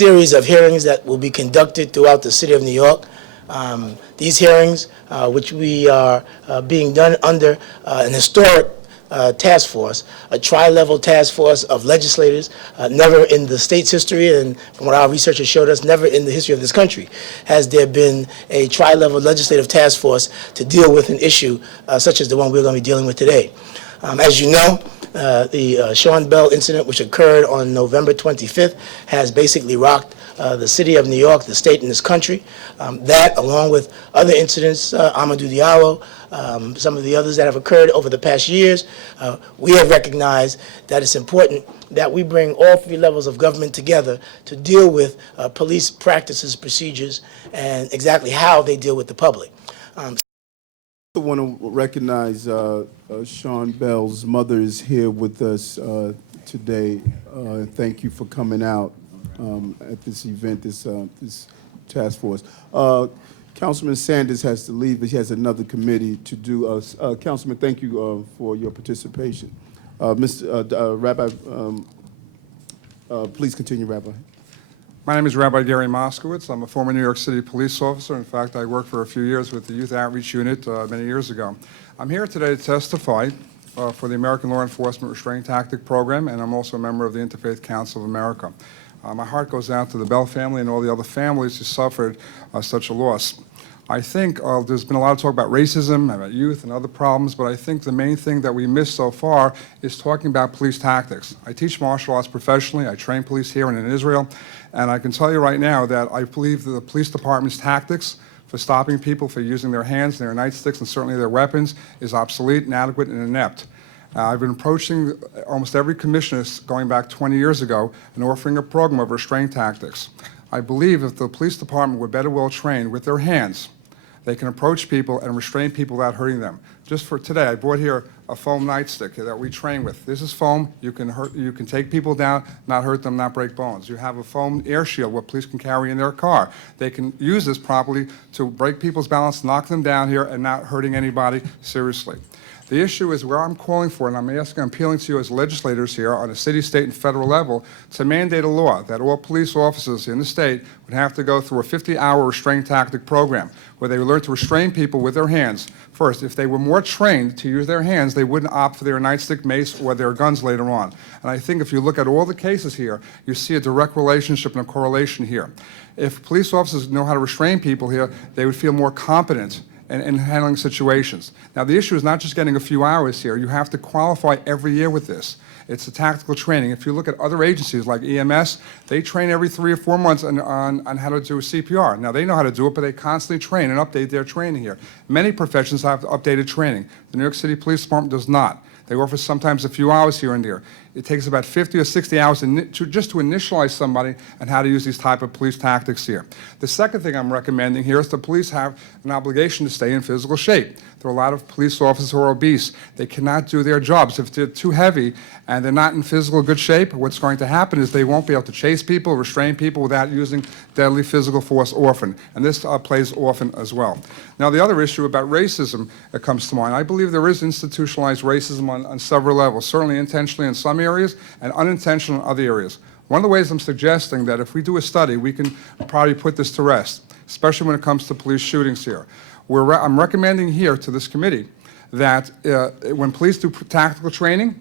series of hearings that will be conducted throughout the city of New York. These hearings, which we are being done under an historic task force, a tri-level task force of legislators. Never in the state's history, and from what our research has showed us, never in the history of this country has there been a tri-level legislative task force to deal with an issue such as the one we're going to be dealing with today. As you know, the Sean Bell incident, which occurred on November 25th, has basically rocked the city of New York, the state, and this country. That, along with other incidents, Amadou Diallo, some of the others that have occurred over the past years, we have recognized that it's important that we bring all three levels of government together to deal with police practices, procedures, and exactly how they deal with the public. I want to recognize Sean Bell's mother is here with us today. Thank you for coming out at this event, this task force. Councilman Sanders has to leave, but he has another committee to do. Councilman, thank you for your participation. Rabbi, please continue, Rabbi. My name is Rabbi Gary Moskowitz. I'm a former New York City Police Officer. In fact, I worked for a few years with the Youth Outreach Unit many years ago. I'm here today to testify for the American Law Enforcement Restraining Tactic Program, and I'm also a member of the Interfaith Council of America. My heart goes out to the Bell family and all the other families who suffered such a loss. I think there's been a lot of talk about racism, about youth and other problems, but I think the main thing that we missed so far is talking about police tactics. I teach martial arts professionally. I train police here and in Israel, and I can tell you right now that I believe that the police department's tactics for stopping people for using their hands and their nightsticks and certainly their weapons is obsolete, inadequate, and inept. I've been approaching almost every commissioner going back 20 years ago and offering a program of restraint tactics. I believe if the police department were better well trained with their hands, they can approach people and restrain people without hurting them. Just for today, I brought here a foam nightstick that we train with. This is foam. You can take people down, not hurt them, not break bones. You have a foam air shield what police can carry in their car. They can use this properly to break people's balance, knock them down here, and not hurting anybody seriously. The issue is where I'm calling for, and I'm appealing to you as legislators here on a city, state, and federal level to mandate a law that all police officers in the state would have to go through a 50-hour restraint tactic program where they would learn to restrain people with their hands. First, if they were more trained to use their hands, they wouldn't opt for their nightstick, mace, or their guns later on. And I think if you look at all the cases here, you see a direct relationship and a correlation here. If police officers know how to restrain people here, they would feel more competent in handling situations. Now, the issue is not just getting a few hours here. You have to qualify every year with this. It's a tactical training. If you look at other agencies like EMS, they train every 3 or 4 months on how to do CPR. Now, they know how to do it, but they constantly train and update their training here. Many professions have updated training. The New York City Police Department does not. They offer sometimes a few hours here and there. It takes about 50 or 60 hours just to initialize somebody and how to use these type of police tactics here. The second thing I'm recommending here is the police have an obligation to stay in physical shape. There are a lot of police officers who are obese. They cannot do their jobs. If they're too heavy and they're not in physical good shape, what's going to happen is they won't be able to chase people, restrain people without using deadly physical force often. And this plays often as well. Now, the other issue about racism that comes to mind, I believe there is institutionalized racism on several levels, certainly intentionally in some areas and unintentional in other areas. One of the ways I'm suggesting that if we do a study, we can probably put this to rest, especially when it comes to police shootings here. I'm recommending here to this committee that when police do tactical training,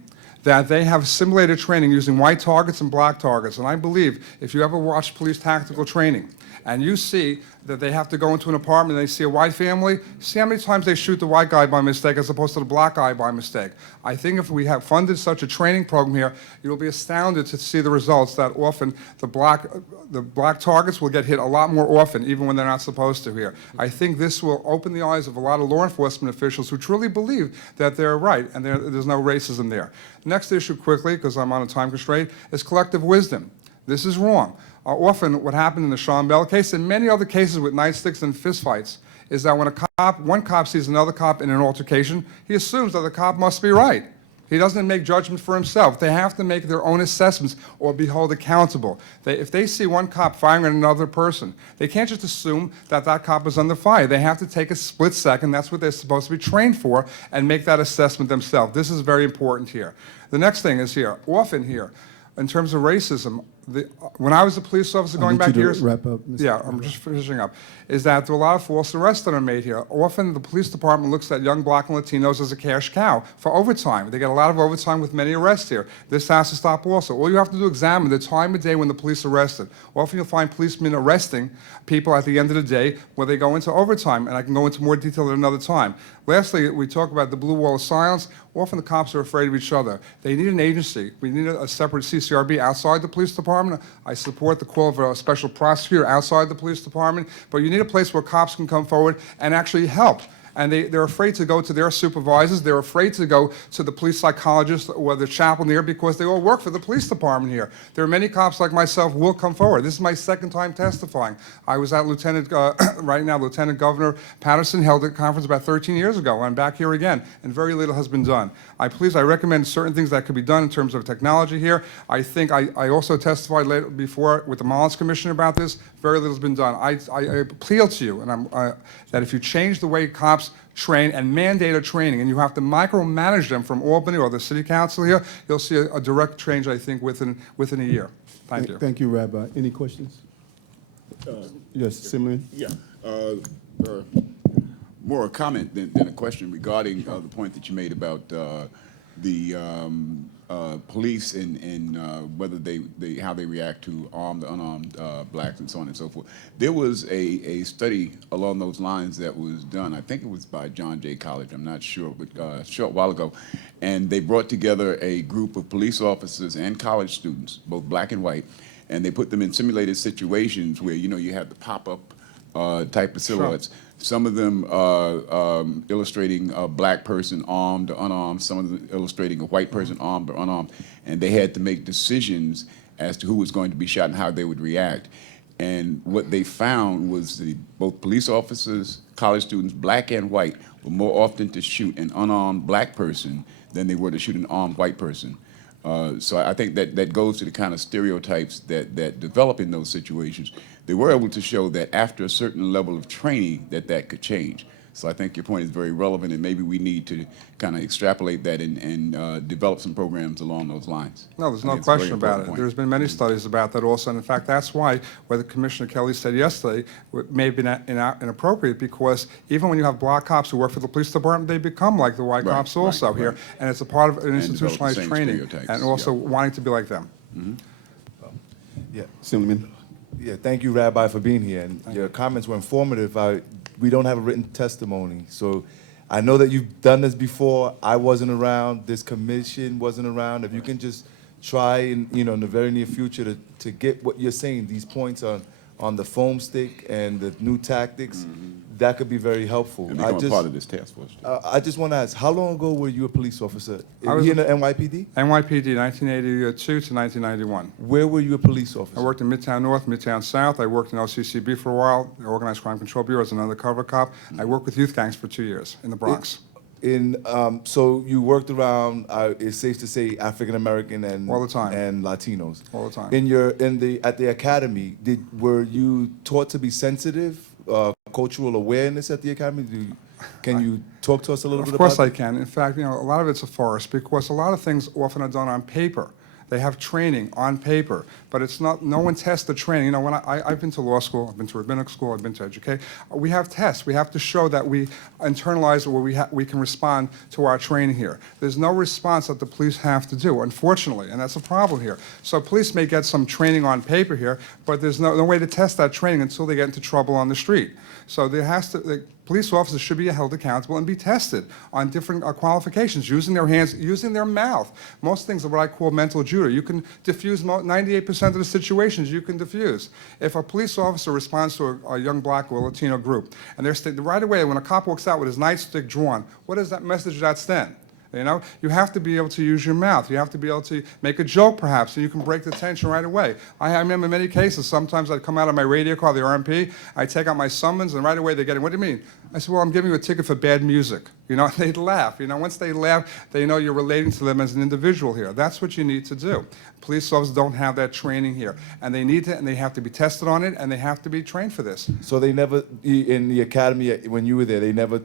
that they have simulated training using white targets and black targets. And I believe if you ever watch police tactical training and you see that they have to go into an apartment and they see a white family, see how many times they shoot the white guy by mistake as opposed to the black guy by mistake. I think if we have funded such a training program here, you'll be astounded to see the results that often the black targets will get hit a lot more often, even when they're not supposed to here. I think this will open the eyes of a lot of law enforcement officials who truly believe that they're right and there's no racism there. Next issue quickly, because I'm on a time constraint, is collective wisdom. This is wrong. Often what happened in the Sean Bell case and many other cases with nightsticks and fistfights is that when one cop sees another cop in an altercation, he assumes that the cop must be right. He doesn't make judgment for himself. They have to make their own assessments or be held accountable. If they see one cop firing at another person, they can't just assume that that cop is under fire. They have to take a split second, that's what they're supposed to be trained for, and make that assessment themselves. This is very important here. The next thing is here, often here, in terms of racism, When I was a police officer I going need back you to years, wrap up, Mr. yeah, I'm just finishing up, is that there are a lot of false arrests that are made here. Often the police department looks at young black and Latinos as a cash cow for overtime. They get a lot of overtime with many arrests here. This has to stop also. All you have to do is examine the time of day when the police arrested. Often you'll find policemen arresting people at the end of the day where they go into overtime, and I can go into more detail at another time. Lastly, we talk about the blue wall of silence. Often the cops are afraid of each other. They need an agency. We need a separate CCRB outside the police department. I support the call for a special prosecutor outside the police department, but you need a place where cops can come forward and actually help. And they're afraid to go to their supervisors. They're afraid to go to the police psychologist or the chaplain here because they all work for the police department here. There are many cops like myself who will come forward. This is my second time testifying. I was at right now, Lieutenant Governor Patterson held a conference about 13 years ago. I'm back here again, and very little has been done. I recommend certain things that could be done in terms of technology here. I think I also testified before with the Mullins Commission about this. Very little has been done. I appeal to you, and that if you change the way cops train and mandate a training, and you have to micromanage them from Albany or the City Council here, you'll see a direct change, I think, within a year. Thank you. Thank you, Rabbi. Any questions? Yes, Simeon? Yeah, more a comment than a question regarding the point that you made about the police and whether how they react to armed or unarmed blacks and so on and so forth. There was a study along those lines that was done. I think it was by John Jay College. I'm not sure, but a short while ago, and they brought together a group of police officers and college students, both black and white, and they put them in simulated situations where you have the pop-up type of silhouettes. Sure. Some of them illustrating a black person armed or unarmed, some of them illustrating a white person armed or unarmed, and they had to make decisions as to who was going to be shot and how they would react. And what they found was that both police officers, college students, black and white, were more often to shoot an unarmed black person than they were to shoot an armed white person. So I think that goes to the kind of stereotypes that develop in those situations. They were able to show that after a certain level of training that could change. So I think your point is very relevant, and maybe we need to kind of extrapolate that and develop some programs along those lines. No, there's no question about it. There's been many studies about that also, and in fact, that's why what Commissioner Kelly said yesterday may have been inappropriate, because even when you have black cops who work for the police department, they become like the white cops also here, and it's a part of an institutionalized training, and also wanting to be like them. Mm-hmm. Yeah. Simeon? Yeah, thank you, Rabbi, for being here. And your comments were informative. We don't have a written testimony, so I know that you've done this before. I wasn't around. This commission wasn't around. If you can just try and, in the very near future to get what you're saying, these points on the foam stick and the new tactics, that could be very helpful. And become part of this task force. I just want to ask, how long ago were you a police officer? I was in the NYPD? NYPD, 1982 to 1991. Where were you a police officer? I worked in Midtown North, Midtown South. I worked in OCCB for a while, the Organized Crime Control Bureau as an undercover cop. I worked with youth gangs for 2 years in the Bronx. So you worked around, it's safe to say, African American and all the time, and Latinos all the time. At the academy, were you taught to be sensitive, cultural awareness at the academy? Can you talk to us a little bit about that? Of course I can. In fact, a lot of it's a farce, because a lot of things often are done on paper. They have training on paper, but it's not. No one tests the training. When I've been to law school, I've been to rabbinic school, I've been to education. We have tests. We have to show that we internalize or we can respond to our training here. There's no response that the police have to do, unfortunately, and that's a problem here. So police may get some training on paper here, but there's no way to test that training until they get into trouble on the street. So the police officers should be held accountable and be tested on different qualifications, using their hands, using their mouth. Most things are what I call mental judo. You can diffuse 98% of the situations you can diffuse. If a police officer responds to a young black or Latino group, and they're right away, when a cop walks out with his nightstick drawn, what is that message that send? You have to be able to use your mouth. You have to be able to make a joke, perhaps, and you can break the tension right away. I remember many cases, sometimes I'd come out of my radio car, the RMP, I'd take out my summons, and right away they'd get in, "What do you mean?" I said, "Well, I'm giving you a ticket for bad music." They'd laugh. Once they laugh, they know you're relating to them as an individual here. That's what you need to do. Police officers don't have that training here, and they need to, and they have to be tested on it, and they have to be trained for this. So they never, in the academy, when you were there, they never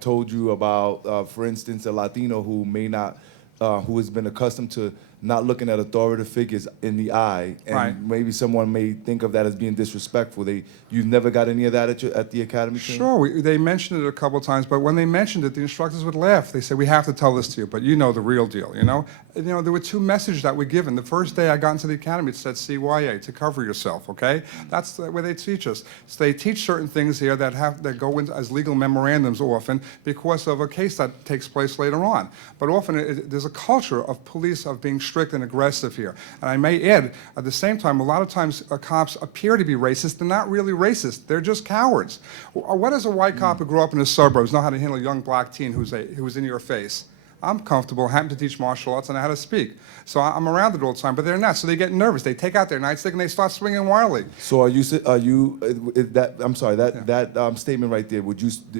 told you about, for instance, a Latino who may not, who has been accustomed to not looking at authoritative figures in the eye, and Right. maybe someone may think of that as being disrespectful. You've never got any of that at the academy? Tim? Sure, they mentioned it a couple of times, but when they mentioned it, the instructors would laugh. They said, "We have to tell this to you, but you know the real deal, you know?" And, you know, there were two messages that were given. The first day I got into the academy, it said CYA, to cover yourself, okay? That's the way they teach us. So they teach certain things here that go into as legal memorandums often because of a case that takes place later on. But often there's a culture of police of being strict and aggressive here. And I may add, at the same time, a lot of times cops appear to be racist. They're not really racist. They're just cowards. What does a white cop who grew up in the suburbs know how to handle a young black teen who's in your face? I'm comfortable, happen to teach martial arts, and I know how to speak. So I'm around it all the time, but they're not. So they get nervous. They take out their nightstick and they start swinging wildly. So that statement right there,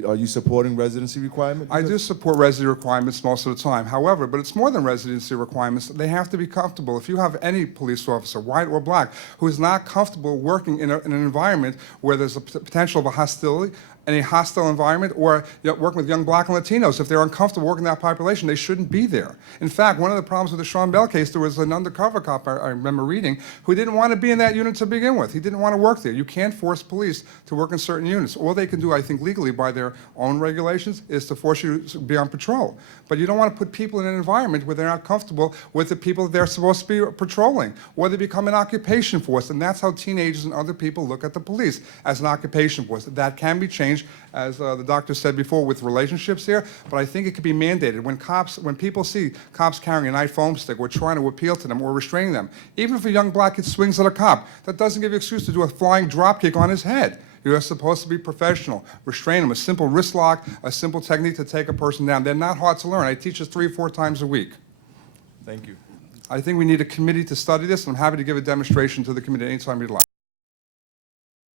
are you supporting residency requirement? I do support residency requirements most of the time. However, but it's more than residency requirements. They have to be comfortable. If you have any police officer, white or black, who is not comfortable working in an environment where there's a potential of a hostility, in a hostile environment, or working with young black and Latinos, if they're uncomfortable working in that population, they shouldn't be there. In fact, one of the problems with the Sean Bell case, there was an undercover cop I remember reading who didn't want to be in that unit to begin with. He didn't want to work there. You can't force police to work in certain units. All they can do, I think, legally by their own regulations is to force you to be on patrol. But you don't want to put people in an environment where they're not comfortable with the people that they're supposed to be patrolling, or they become an occupation force. And that's how teenagers and other people look at the police, as an occupation force. That can be changed, as the doctor said before, with relationships here, but I think it could be mandated. When people see cops carrying a knife foam stick or trying to appeal to them or restraining them, even if a young black kid swings at a cop, that doesn't give you an excuse to do a flying drop kick on his head. You're supposed to be professional. Restrain them. A simple wrist lock, a simple technique to take a person down. They're not hard to learn. I teach this 3 or 4 times a week. Thank you. I think we need a committee to study this, and I'm happy to give a demonstration to the committee anytime you'd like.